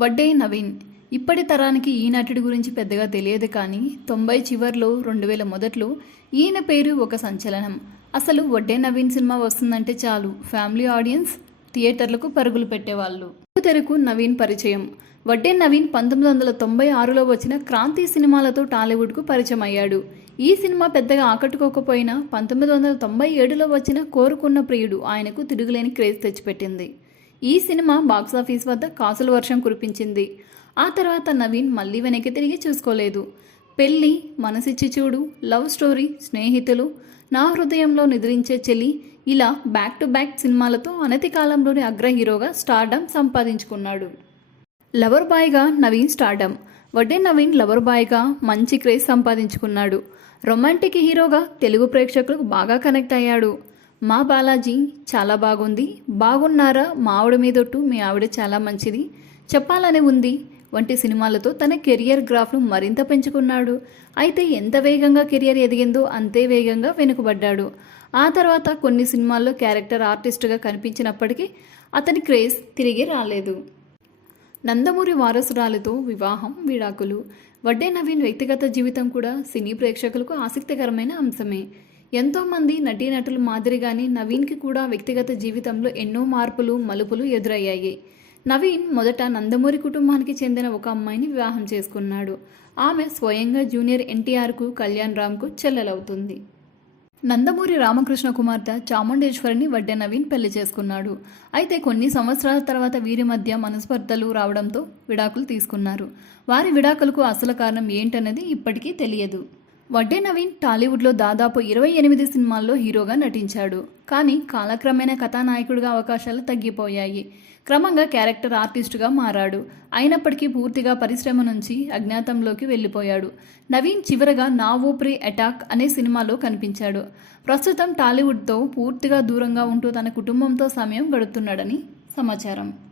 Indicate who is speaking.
Speaker 1: వడ్డే నవీన్. ఇప్పటి తరానికి ఈ నటుడి గురించి పెద్దగా తెలియదు కానీ తొంభై చివర్లో రెండు వేల మొదట్లో ఈయన పేరు ఒక సంచలనం. అసలు వడ్డే నవీన్ సినిమా వస్తుందంటే చాలు. ఫ్యామిలీ ఆడియన్స్ థియేటర్లకు పరుగులు పెట్టేవాళ్ళు. తెరకు నవీన్ పరిచయం. వడ్డే నవీన్ పంతొమ్మిది వందల తొంభై ఆరులో వచ్చిన క్రాంతి సినిమాలతో టాలీవుడ్కు పరిచయం అయ్యాడు ఈ సినిమా పెద్దగా ఆకట్టుకోకపోయినా పంతొమ్మిది వందల తొంభై ఏడులో వచ్చిన కోరుకున్న ప్రియుడు ఆయనకు తిరుగులేని క్రేజ్ తెచ్చిపెట్టింది. ఈ సినిమా బాక్సాఫీస్ వద్ద కాసుల వర్షం కురిపించింది. ఆ తర్వాత నవీన్ మళ్ళీ వెనక్కి తిరిగి చూసుకోలేదు. పెళ్ళి మనసిచ్చి చూడు లవ్ స్టోరీ స్నేహితులు నా హృదయంలో నిద్రించే చెలి ఇలా బ్యాక్ టు బ్యాక్ సినిమాలతో అనతి కాలంలోని అగ్ర హీరోగా స్టార్డమ్ సంపాదించుకున్నాడు లవర్ బాయ్గా నవీన్ స్టార్డమ్ వడ్డే నవీన్ లవర్ బాయ్గా మంచి క్రేజ్ సంపాదించుకున్నాడు. రొమాంటిక్ హీరోగా తెలుగు ప్రేక్షకులకు బాగా కనెక్ట్ అయ్యాడు. మా బాలాజీ చాలా బాగుంది. బాగున్నారా? మా ఆవిడ మీదొట్టు మీ ఆవిడ చాలా మంచిది. చెప్పాలనే ఉంది. వంటి సినిమాలతో తన కెరియర్ గ్రాఫ్ను మరింత పెంచుకున్నాడు. అయితే ఎంత వేగంగా కెరియర్ ఎదిగిందో అంతే వేగంగా వెనుకబడ్డాడు. ఆ తర్వాత కొన్ని సినిమాల్లో క్యారెక్టర్ ఆర్టిస్టుగా కనిపించినప్పటికీ అతని క్రేజ్ తిరిగి రాలేదు. నందమూరి వారసురాలతో వివాహం విడాకులు. వడ్డే నవీన్ వ్యక్తిగత జీవితం కూడా సినీ ప్రేక్షకులకు ఆసక్తికరమైన అంశమే. ఎంతోమంది నటీనటులు మాదిరిగానే నవీన్కి కూడా వ్యక్తిగత జీవితంలో ఎన్నో మార్పులు మలుపులు ఎదురయ్యాయి. నవీన్ మొదట నందమూరి కుటుంబానికి చెందిన ఒక అమ్మాయిని వివాహం చేసుకున్నాడు. ఆమె స్వయంగా జూనియర్ ఎన్టీఆర్కు కళ్యాణ్ రామ్కు చెల్లెలవుతుంది. నందమూరి రామకృష్ణ కుమార్తె చాముండేశ్వరిని వడ్డే నవీన్ పెళ్ళి చేసుకున్నాడు. అయితే కొన్ని సంవత్సరాల తర్వాత వీరి మధ్య మనస్పర్ధలు రావడంతో విడాకులు తీసుకున్నారు. వారి విడాకులకు అసలు కారణం ఏంటన్నది ఇప్పటికీ తెలియదు. వడ్డే నవీన్ టాలీవుడ్లో దాదాపు ఇరవై ఎనిమిది సినిమాల్లో హీరోగా నటించాడు. కానీ కాలక్రమేణా కథానాయకుడిగా అవకాశాలు తగ్గిపోయాయి. క్రమంగా క్యారెక్టర్ ఆర్టిస్టుగా మారాడు. అయినప్పటికీ పూర్తిగా పరిశ్రమ నుంచి అజ్ఞాతంలోకి వెళ్ళిపోయాడు. నవీన్ చివరగా నా ఊపిరి అటాక్ అనే సినిమాలో కనిపించాడు. ప్రస్తుతం టాలీవుడ్తో పూర్తిగా దూరంగా ఉంటూ తన కుటుంబంతో సమయం గడుపుతున్నాడని సమాచారం.